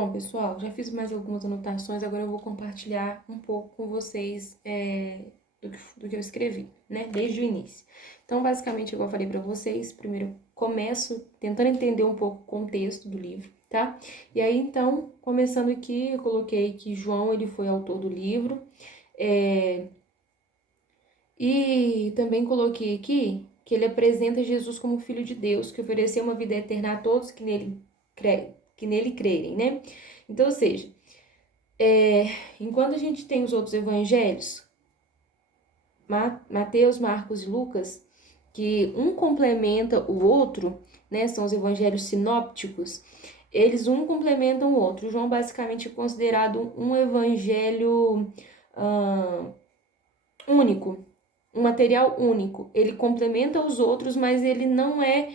Bom, pessoal, já fiz mais algumas anotações, agora eu vou compartilhar um pouco com vocês do que eu escrevi, né, desde o início. Então, basicamente, igual eu falei para vocês, primeiro eu começo tentando entender um pouco o contexto do livro, tá? E aí, então, começando aqui, eu coloquei que João, ele foi autor do livro, e também coloquei aqui que ele apresenta Jesus como Filho de Deus, que ofereceu uma vida eterna a todos que nele crerem, né? Então, ou seja, enquanto a gente tem os outros evangelhos, Mateus, Marcos e Lucas, que um complementa o outro, né? São os evangelhos sinópticos, eles um complementam o outro. O João basicamente é considerado um evangelho único, um material único. Ele complementa os outros, mas ele não é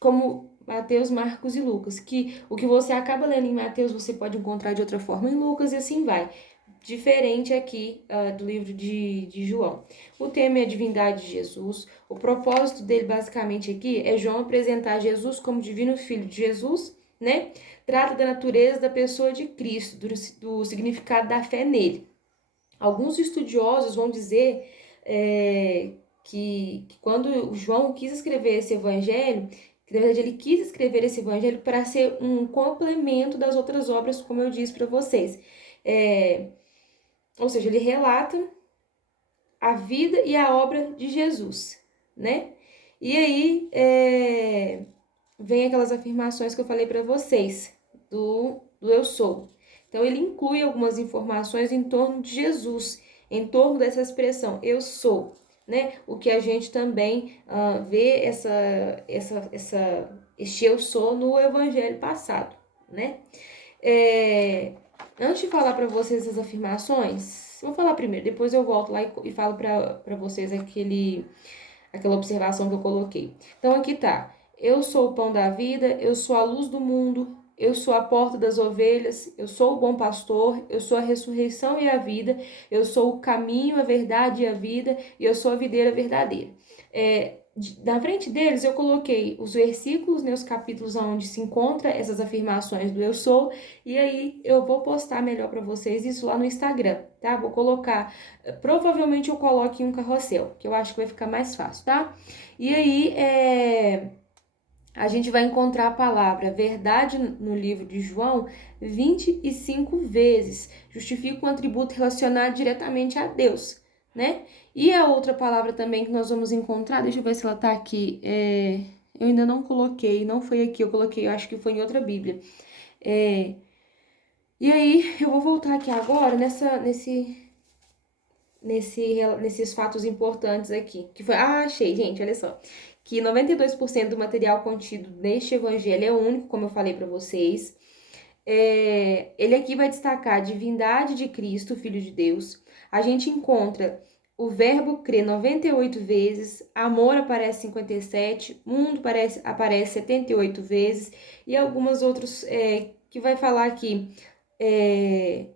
como Mateus, Marcos e Lucas, que o que você acaba lendo em Mateus você pode encontrar de outra forma em Lucas e assim vai. Diferente aqui do livro de João. O tema é a divindade de Jesus. O propósito dele, basicamente, aqui é João apresentar Jesus como divino filho de Jesus, né? Trata da natureza da pessoa de Cristo, do significado da fé nele. Alguns estudiosos vão dizer que quando João quis escrever esse evangelho, que na verdade ele quis escrever esse evangelho para ser um complemento das outras obras, como eu disse para vocês. Ou seja, ele relata a vida e a obra de Jesus, né? E aí vem aquelas afirmações que eu falei para vocês, do eu sou. Então, ele inclui algumas informações em torno de Jesus, em torno dessa expressão, eu sou, né? O que a gente também vê este eu sou no evangelho passado, né? Antes de falar para vocês as afirmações, vou falar primeiro, depois eu volto lá e falo para vocês aquela observação que eu coloquei. Então, aqui tá. Eu sou o pão da vida, eu sou a luz do mundo, eu sou a porta das ovelhas, eu sou o bom pastor, eu sou a ressurreição e a vida, eu sou o caminho, a verdade e a vida, e eu sou a videira verdadeira. Na frente deles eu coloquei os versículos, né, os capítulos onde se encontra essas afirmações do eu sou, e aí eu vou postar melhor para vocês isso lá no Instagram, tá? Vou colocar, provavelmente eu coloque em um carrossel, que eu acho que vai ficar mais fácil, tá? E aí a gente vai encontrar a palavra verdade no livro de João 25 vezes. Justifica um atributo relacionado diretamente a Deus, né? E a outra palavra também que nós vamos encontrar, deixa eu ver se ela tá aqui. Eu ainda não coloquei, não foi aqui, eu coloquei, eu acho que foi em outra Bíblia. E aí, eu vou voltar aqui agora nesses fatos importantes aqui. Que foi, achei, gente, olha só. Que 92% do material contido neste evangelho é único, como eu falei para vocês. Ele aqui vai destacar a divindade de Cristo, Filho de Deus. A gente encontra o verbo crer 98 vezes, amor aparece 57, mundo aparece 78 vezes, e algumas outras que vai falar aqui que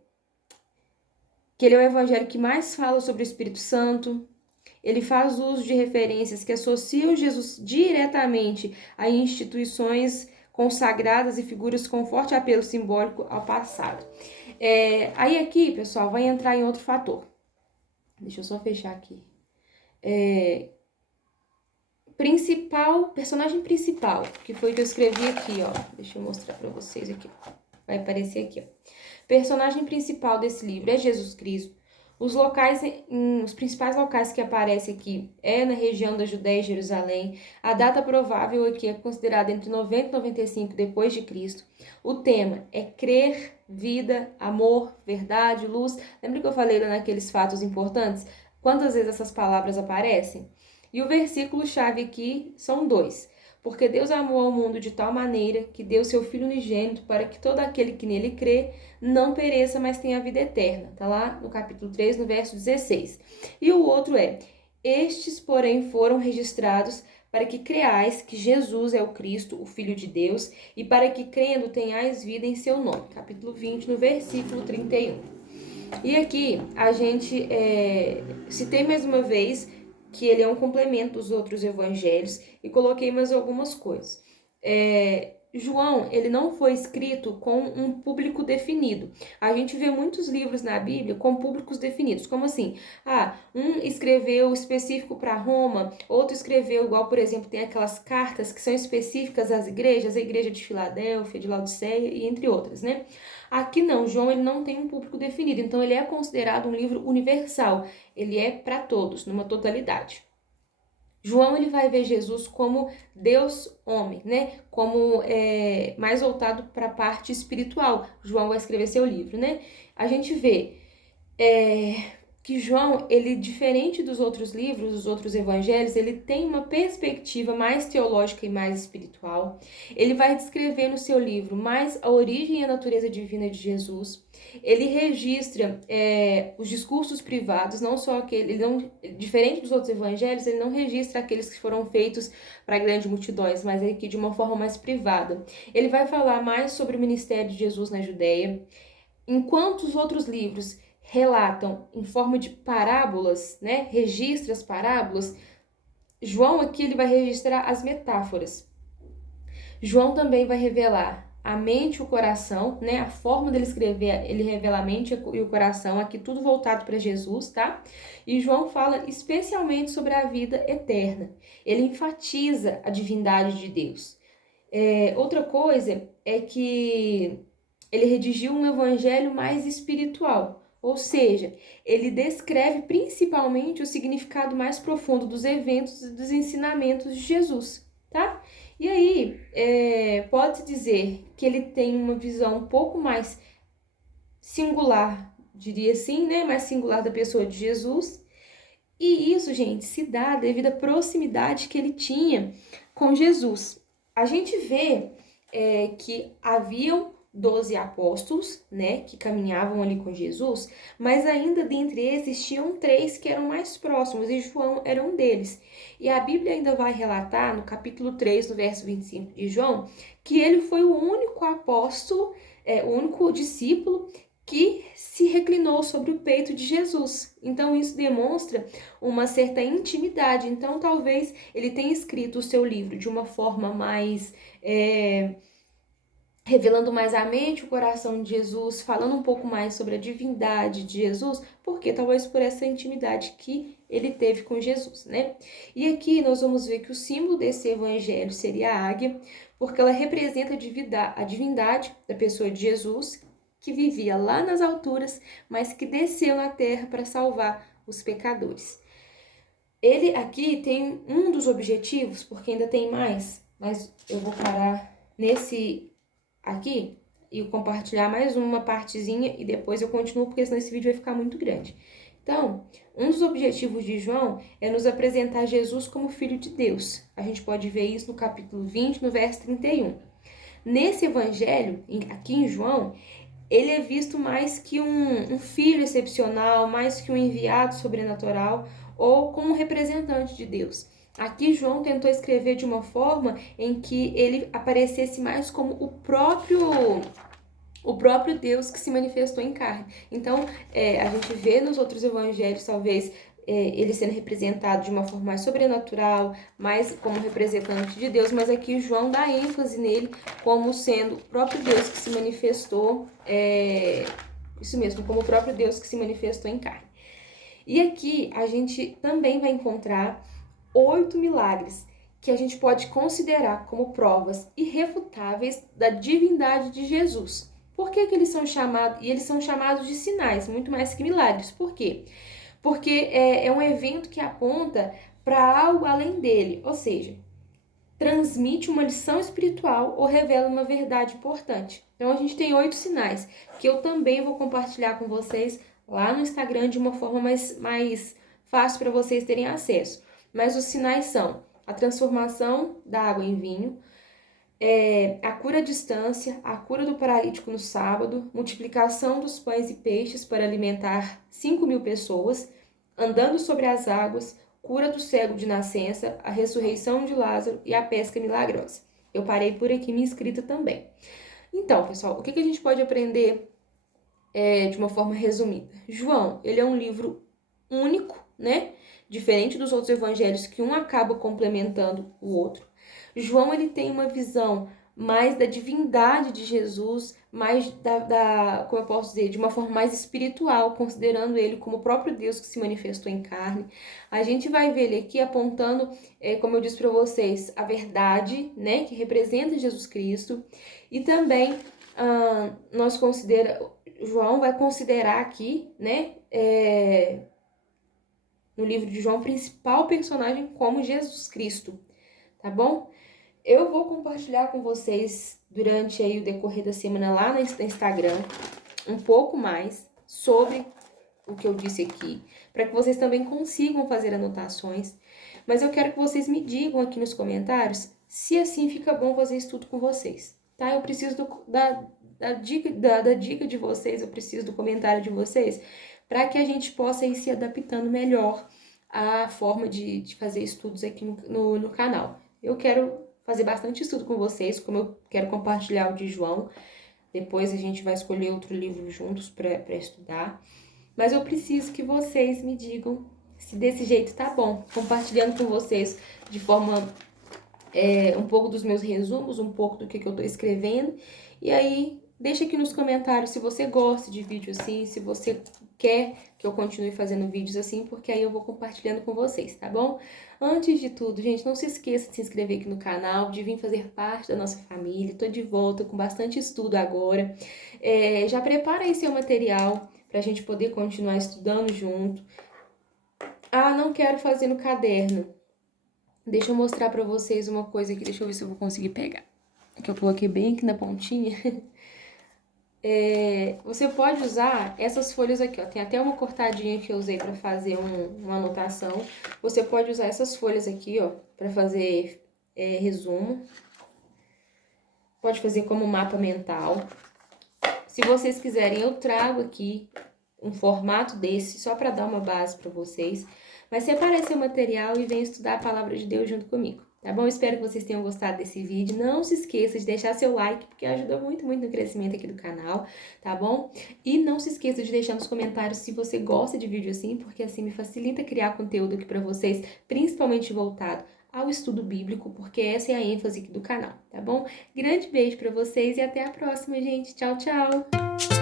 ele é o evangelho que mais fala sobre o Espírito Santo. Ele faz uso de referências que associam Jesus diretamente a instituições consagradas e figuras com forte apelo simbólico ao passado. Aí aqui, pessoal, vai entrar em outro fator. Deixa eu só fechar aqui. Personagem principal, que foi o que eu escrevi aqui, ó. Deixa eu mostrar para vocês aqui. Vai aparecer aqui, ó. Personagem principal desse livro é Jesus Cristo. Os principais locais que aparecem aqui é na região da Judéia e Jerusalém. A data provável aqui é considerada entre 90 e 95 depois de Cristo. O tema é crer, vida, amor, verdade, luz. Lembra que eu falei lá naqueles fatos importantes? Quantas vezes essas palavras aparecem? E o versículo-chave aqui são 2. Porque Deus amou ao mundo de tal maneira que deu seu Filho unigênito para que todo aquele que nele crê não pereça, mas tenha a vida eterna. Tá lá no capítulo 3, no verso 16. E o outro é: estes, porém, foram registrados para que creais que Jesus é o Cristo, o Filho de Deus, e para que crendo tenhais vida em seu nome. Capítulo 20, no versículo 31. E aqui a gente citei mais uma vez que ele é um complemento dos outros evangelhos e coloquei mais algumas coisas. João, ele não foi escrito com um público definido. A gente vê muitos livros na Bíblia com públicos definidos. Como assim? Um escreveu específico para Roma, outro escreveu, igual, por exemplo, tem aquelas cartas que são específicas às igrejas, a igreja de Filadélfia, de Laodiceia e entre outras, né? Aqui não, João ele não tem um público definido, então ele é considerado um livro universal. Ele é para todos, numa totalidade. João ele vai ver Jesus como Deus homem, né? Como mais voltado para a parte espiritual. João vai escrever seu livro, né? A gente vê que João, ele diferente dos outros livros, dos outros evangelhos, ele tem uma perspectiva mais teológica e mais espiritual. Ele vai descrever no seu livro mais a origem e a natureza divina de Jesus. Ele registra os discursos privados, não só aquele, diferente dos outros evangelhos, ele não registra aqueles que foram feitos para grandes multidões, mas aqui de uma forma mais privada. Ele vai falar mais sobre o ministério de Jesus na Judéia, enquanto os outros livros relatam em forma de parábolas, né? Registra as parábolas. João aqui ele vai registrar as metáforas. João também vai revelar a mente e o coração, né? A forma dele escrever, ele revela a mente e o coração, aqui tudo voltado para Jesus, tá? E João fala especialmente sobre a vida eterna. Ele enfatiza a divindade de Deus. Outra coisa é que ele redigiu um evangelho mais espiritual, ou seja, ele descreve principalmente o significado mais profundo dos eventos e dos ensinamentos de Jesus, tá? E aí, pode-se dizer que ele tem uma visão um pouco mais singular, diria assim, né? Mais singular da pessoa de Jesus. E isso, gente, se dá devido à proximidade que ele tinha com Jesus. A gente vê que haviam 12 apóstolos, né, que caminhavam ali com Jesus, mas ainda dentre esses tinham 3 que eram mais próximos, e João era um deles. E a Bíblia ainda vai relatar, no capítulo 3, no verso 25 de João, que ele foi o único apóstolo, o único discípulo que se reclinou sobre o peito de Jesus. Então isso demonstra uma certa intimidade. Então talvez ele tenha escrito o seu livro de uma forma mais revelando mais a mente, o coração de Jesus, falando um pouco mais sobre a divindade de Jesus, porque talvez por essa intimidade que ele teve com Jesus, né? E aqui nós vamos ver que o símbolo desse evangelho seria a águia, porque ela representa a divindade da pessoa de Jesus, que vivia lá nas alturas, mas que desceu na terra para salvar os pecadores. Ele aqui tem um dos objetivos, porque ainda tem mais, mas eu vou parar nesse aqui e compartilhar mais uma partezinha e depois eu continuo, porque senão esse vídeo vai ficar muito grande. Então, um dos objetivos de João é nos apresentar Jesus como Filho de Deus. A gente pode ver isso no capítulo 20, no verso 31. Nesse evangelho, aqui em João, ele é visto mais que um filho excepcional, mais que um enviado sobrenatural ou como um representante de Deus. Aqui João tentou escrever de uma forma em que ele aparecesse mais como o próprio Deus que se manifestou em carne. Então, a gente vê nos outros evangelhos, talvez, ele sendo representado de uma forma mais sobrenatural, mais como representante de Deus, mas aqui João dá ênfase nele como sendo o próprio Deus que se manifestou, isso mesmo, como o próprio Deus que se manifestou em carne. E aqui a gente também vai encontrar 8 milagres que a gente pode considerar como provas irrefutáveis da divindade de Jesus. Por que eles são chamados? E eles são chamados de sinais, muito mais que milagres. Por quê? Porque é um evento que aponta para algo além dele, ou seja, transmite uma lição espiritual ou revela uma verdade importante. Então a gente tem 8 sinais que eu também vou compartilhar com vocês lá no Instagram de uma forma mais fácil para vocês terem acesso. Mas os sinais são a transformação da água em vinho, a cura à distância, a cura do paralítico no sábado, multiplicação dos pães e peixes para alimentar 5.000 pessoas, andando sobre as águas, cura do cego de nascença, a ressurreição de Lázaro e a pesca milagrosa. Eu parei por aqui minha escrita também. Então, pessoal, o que a gente pode aprender de uma forma resumida? João, ele é um livro único, né? Diferente dos outros evangelhos, que um acaba complementando o outro. João, ele tem uma visão mais da divindade de Jesus, mais como eu posso dizer, de uma forma mais espiritual, considerando ele como o próprio Deus que se manifestou em carne. A gente vai ver ele aqui apontando, como eu disse para vocês, a verdade, né, que representa Jesus Cristo, e também João vai considerar aqui, né, no livro de João, o principal personagem como Jesus Cristo, tá bom? Eu vou compartilhar com vocês durante aí o decorrer da semana lá no Instagram um pouco mais sobre o que eu disse aqui, para que vocês também consigam fazer anotações. Mas eu quero que vocês me digam aqui nos comentários se assim fica bom fazer estudo com vocês, tá? Eu preciso da dica de vocês, eu preciso do comentário de vocês, para que a gente possa ir se adaptando melhor à forma de fazer estudos aqui no canal. Eu quero fazer bastante estudo com vocês, como eu quero compartilhar o de João. Depois a gente vai escolher outro livro juntos para estudar. Mas eu preciso que vocês me digam se desse jeito tá bom. Compartilhando com vocês de forma um pouco dos meus resumos, um pouco do que eu tô escrevendo. E aí, deixa aqui nos comentários se você gosta de vídeo assim, se você quer que eu continue fazendo vídeos assim, porque aí eu vou compartilhando com vocês, tá bom? Antes de tudo, gente, não se esqueça de se inscrever aqui no canal, de vir fazer parte da nossa família. Tô de volta com bastante estudo agora. Já prepara aí seu material pra gente poder continuar estudando junto. Ah, não quero fazer no caderno. Deixa eu mostrar pra vocês uma coisa aqui, deixa eu ver se eu vou conseguir pegar. Que eu coloquei bem aqui na pontinha. Você pode usar essas folhas aqui, ó. Tem até uma cortadinha que eu usei pra fazer uma anotação. Você pode usar essas folhas aqui, ó, pra fazer resumo. Pode fazer como mapa mental. Se vocês quiserem, eu trago aqui um formato desse, só pra dar uma base pra vocês. Mas separe seu material e venha estudar a palavra de Deus junto comigo, tá bom? Espero que vocês tenham gostado desse vídeo. Não se esqueça de deixar seu like, porque ajuda muito, muito no crescimento aqui do canal, tá bom? E não se esqueça de deixar nos comentários se você gosta de vídeo assim, porque assim me facilita criar conteúdo aqui pra vocês, principalmente voltado ao estudo bíblico, porque essa é a ênfase aqui do canal, tá bom? Grande beijo pra vocês e até a próxima, gente. Tchau, tchau!